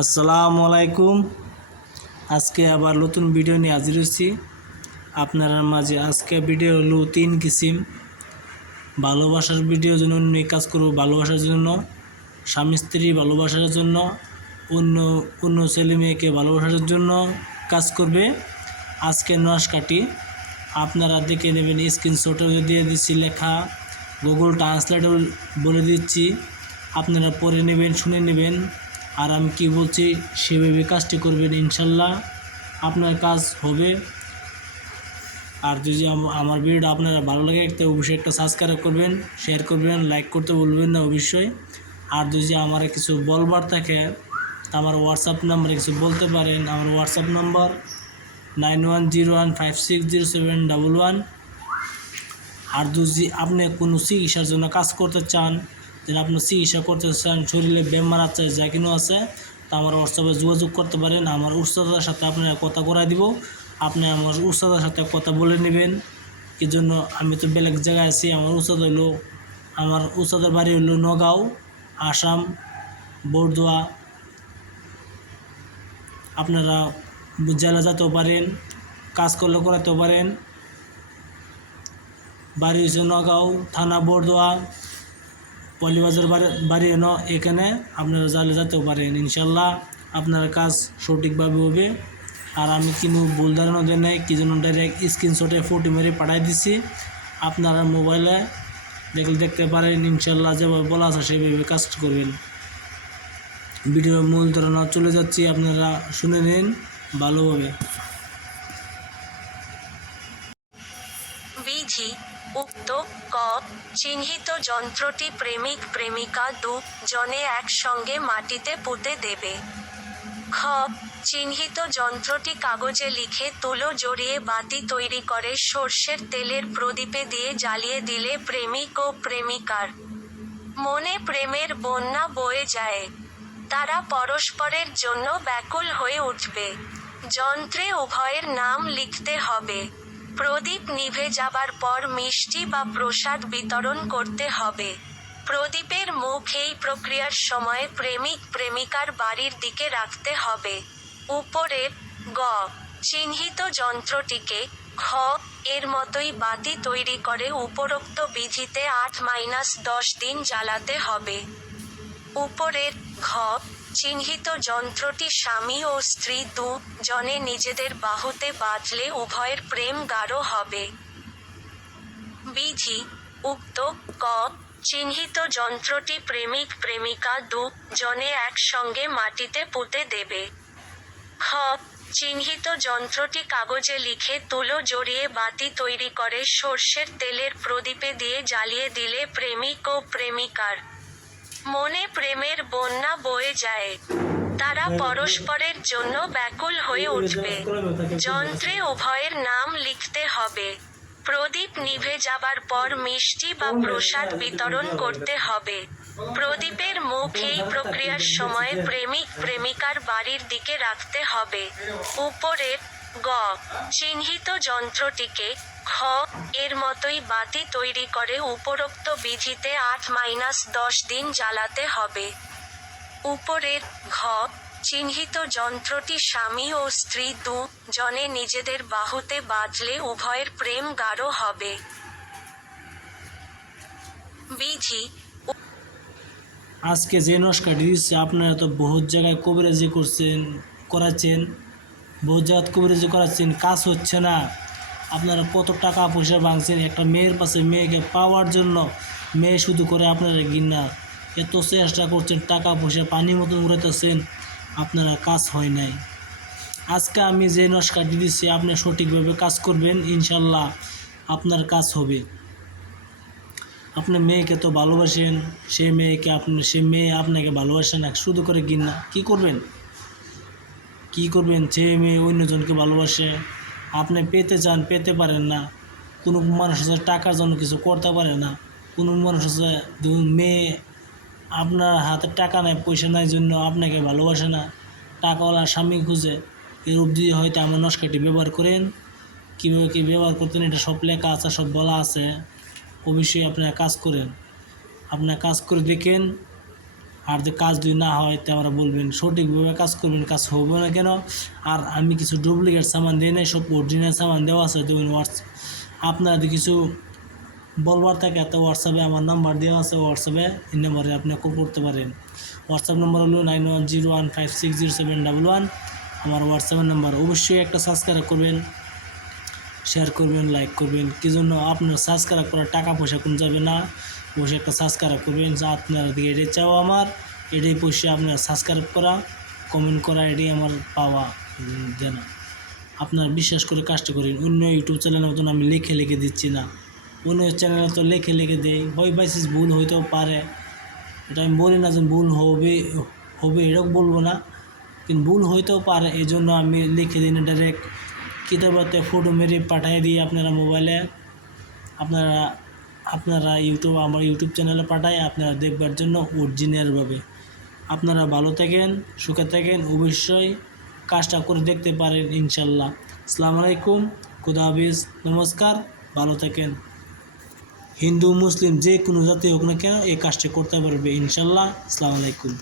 আসসালামু আলাইকুম। আজকে আবার নতুন ভিডিও নিয়ে হাজির হচ্ছি আপনার মাঝে আজকে ভিডিও হলো তিন কিসিম। ভালোবাসার ভিডিও জন্য অন্য কাজ করব ভালোবাসার জন্য, স্বামী স্ত্রী ভালোবাসার জন্য, অন্য অন্য ছেলে মেয়েকে ভালোবাসার জন্য কাজ করবে। আজকে নস কাটি আপনারা দেখে নেবেন স্ক্রিনশটও দিয়ে দিচ্ছি লেখা। গুগল ট্রান্সলেটও বলে দিচ্ছি। আপনারা পড়ে নেবেন, শুনে নেবেন। আর আমি কি বলছি, সেভাবে কাজটি করবেন ইনশাল্লাহ। আপনার কাজ হবে। আর যদি আমার ভিডিওটা আপনারা ভালো লাগে একটা অবশ্যই একটা সাবস্ক্রাইব করবেন শেয়ার করবেন লাইক করতে বলবেন না অবশ্যই। আর যদি আমার কিছু বলবার থাকে, তা আমার হোয়াটসঅ্যাপ নাম্বারে কিছু বলতে পারেন। আমার WhatsApp number nine one zero one five six zero seven double one আর যদি আপনি কোনো চিকিৎসার জন্য কাজ করতে চান যেন আপনি চিকিৎসা করতে চান, শরীরে বেমার আছে যা কিনো আছে, তা আমার হোয়াটসঅ্যাপে যোগাযোগ করতে পারেন, আমার উস্তাদার সাথে আপনারা কথা করাই দিব, আপনি আমার উস্তাদার সাথে কথা বলে নেবেন। কি জন্য আমি তো বেলেগ জায়গায় আছি, আমার উস্তাদ হলো আমার উস্তাদের বাড়ি হলো নগাঁও, আসাম, বরদোয়া। আপনারা জেলা যেতেও পারেন কাজ করলে করাতেও পারেন। বাড়ি হচ্ছে নগাঁও, থানা বরদোয়া। পলিবাজার বাড়ি বাড়ি ন এখানে আপনারা জালে যেতেও পারেন। ইনশাল্লাহ আপনার কাজ সঠিকভাবে হবে। আর আমি কিন্তু ভুল ধারণা দেয় নাই, কি জন্য ডাইরেক্ট স্ক্রিনশটে ফটো মেরে পাঠাই দিছি। আপনারা মোবাইলে দেখলে দেখতে পারেন, ইনশাল্লাহ যেভাবে বলা আছে সেভাবে কাজ করবেন। ভিডিও মূল ধারণা চলে যাচ্ছি, আপনারা শুনে নিন ভালোভাবে। উক্ত ক চিহ্নিত যন্ত্রটি প্রেমিক প্রেমিকা দু জনে একসঙ্গে মাটিতে পুঁতে দেবে। খ চিহ্নিত যন্ত্রটি কাগজে লিখে তুলো জড়িয়ে বাতি তৈরি করে সর্ষের তেলের প্রদীপে দিয়ে জ্বালিয়ে দিলে প্রেমিক ও প্রেমিকার মনে প্রেমের বন্যা বয়ে যায়। তারা পরস্পরের জন্য ব্যাকুল হয়ে উঠবে। যন্ত্রে উভয়ের নাম লিখতে হবে। প্রদীপ নিভে যাবার পর মিষ্টি বা প্রসাদ বিতরণ করতে হবে। প্রদীপের মুখ এই প্রক্রিয়ার সময় প্রেমিক প্রেমিকার বাড়ির দিকে রাখতে হবে। উপরের গ, চিহ্নিত যন্ত্রটিকে খ, এর মতোই বাতি তৈরি করে উপরোক্ত বিধিতে আট মাইনাস দশ দিন জ্বালাতে হবে। উপরের ঘ চিহ্নিত যন্ত্রটি স্বামী ও স্ত্রী দু জনে নিজেদের বাহুতে বাঁধলে উভয়ের প্রেম গাঢ় হবে। বিধি, উক্ত ক, চিহ্নিত যন্ত্রটি প্রেমিক প্রেমিকা দু জনে একসঙ্গে মাটিতে পুঁতে দেবে। খ, চিহ্নিত যন্ত্রটি কাগজে লিখে তুলো জড়িয়ে বাতি তৈরি করে সর্ষের তেলের প্রদীপে দিয়ে জ্বালিয়ে দিলে প্রেমিক ও প্রেমিকার মনে প্রেমের বন্যা বয়ে যায়। তারা পরস্পরের জন্য ব্যাকুল হয়ে উঠবে। যন্ত্রে উভয়ের নাম লিখতে হবে। প্রদীপ নিভে যাবার পর মিষ্টি বা প্রসাদ বিতরণ করতে হবে। প্রদীপের মুখ এই প্রক্রিয়ার সময় প্রেমিক প্রেমিকার বাড়ির দিকে রাখতে হবে। উপরের গ চিহ্নিত যন্ত্রটিকে খ, এর মতোই বাতি তৈরি করে উপরোক্ত বিধিতে আট মাইনাস দশ দিন জ্বালাতে হবে। উপরের ঘ, চিহ্নিত যন্ত্রটি স্বামী ও স্ত্রী দু জনে নিজেদের বাহুতে বাঁধলে উভয়ের প্রেম গাঢ় হবে। বিধি আজকে যে নস্কাটি দিচ্ছে আপনারা তো বহুত জায়গায় কবিরাজি করছেন, করাচ্ছেন। বহুত জায়গায় কবিরাজি করাচ্ছেন, কাজ হচ্ছে না। আপনারা কত টাকা পয়সা ভাঙছেন একটা মেয়ের পাশে মেয়েকে পাওয়ার জন্য মেয়ে শুধু করে আপনারা ঘৃণা। এত চেষ্টা করছেন, টাকা পয়সা পানি মতন উড়াতেছেন আপনারা কাজ হয় নাই। আজকে আমি যে নস্কাটি দিচ্ছি আপনি সঠিকভাবে কাজ করবেন, ইনশাল্লাহ আপনার কাজ হবে। আপনি মেয়েকে তো ভালোবাসেন, সে মেয়েকে আপনি, সে মেয়ে আপনাকে ভালোবাসে না, শুধু করে গিন্না কি করবেন? কি করবেন? যে মেয়ে অন্যজনকে ভালোবাসে আপনি পেতে চান, পেতে পারেন না। কোনো মানুষ আছে টাকার জন্য কিছু করতে পারে না। কোনো মানুষ ধরুন মেয়ে, আপনার হাতে টাকা নেয় পয়সা নেয় জন্য আপনাকে ভালোবাসে না। টাকাওয়ালা স্বামী খুঁজে এরূপ দিয়ে হয়তো আমার নস্কাটি ব্যবহার করেন। কীভাবে কী ব্যবহার করতেন, এটা সব লেখা আছে, সব বলা আছে। অবশ্যই আপনারা কাজ করেন। আপনারা কাজ করে দেখেন আর যে কাজ যদি না হয়, তা আমরা বলবেন, সঠিকভাবে কাজ করবেন, কাজ হবে না কেন? আর আমি কিছু ডুপ্লিকেট সামান দিই নাই, সব অরিজিনাল সামান দেওয়া আছে দেখুন হোয়াটসঅ্যাপ আপনার কিছু বলবার থাকে, তো হোয়াটসঅ্যাপে আমার নাম্বার দেওয়া আছে হোয়াটসঅ্যাপে এই নাম্বারে আপনি কল করতে পারেন। হোয়াটসঅ্যাপ নাম্বার হলো nine one zero one five six zero seven double one আমার হোয়াটসঅ্যাপের নাম্বার অবশ্যই একটা সাবস্ক্রাইব করবেন শেয়ার করবেন লাইক করবেন। কি জন্য? আপনার সাবস্ক্রাইব করার টাকা পয়সা কোন যাবে না। অবশ্যই একটা সাবস্ক্রাইব করবেন, যা আপনার দিকে এটাই চাও আমার, এটাই পয়সা আপনার সাবস্ক্রাইব করা কমেন্ট করা, এটাই আমার পাওয়া যেন আপনার বিশ্বাস করে কাজটা করেন। অন্য ইউটিউব চ্যানেলের মতন আমি লিখে লিখে দিচ্ছি না। অন্য চ্যানেলে তো লিখে লিখে দেয় বই বাইসিস ভুল হইতেও পারে। এটা আমি বলি না যে ভুল হবে হবে এরকম বলব না। কিন্তু ভুল হইতেও পারে এই জন্য আমি লিখে দিই না ডাইরেক্ট কিতাবতে ফটো মেরে পাঠিয়ে দিই আপনারা মোবাইলে আপনারা আপনারা ইউটিউব, আমার ইউটিউব চ্যানেলে পাঠাই আপনারা দেখবার জন্য অরিজিনালভাবে। আপনারা ভালো থাকেন, সুখে থাকেন, অবশ্যই কাজটা করে দেখতে পারেন, ইনশাল্লাহ। আসসালামু আলাইকুম, খুদা হাফিজ, নমস্কার, ভালো থাকেন। হিন্দু, মুসলিম যে কোনো জাতি হোক না কেন এই কাজটা করতে পারবে, ইনশাল্লাহ। আসসালামু আলাইকুম।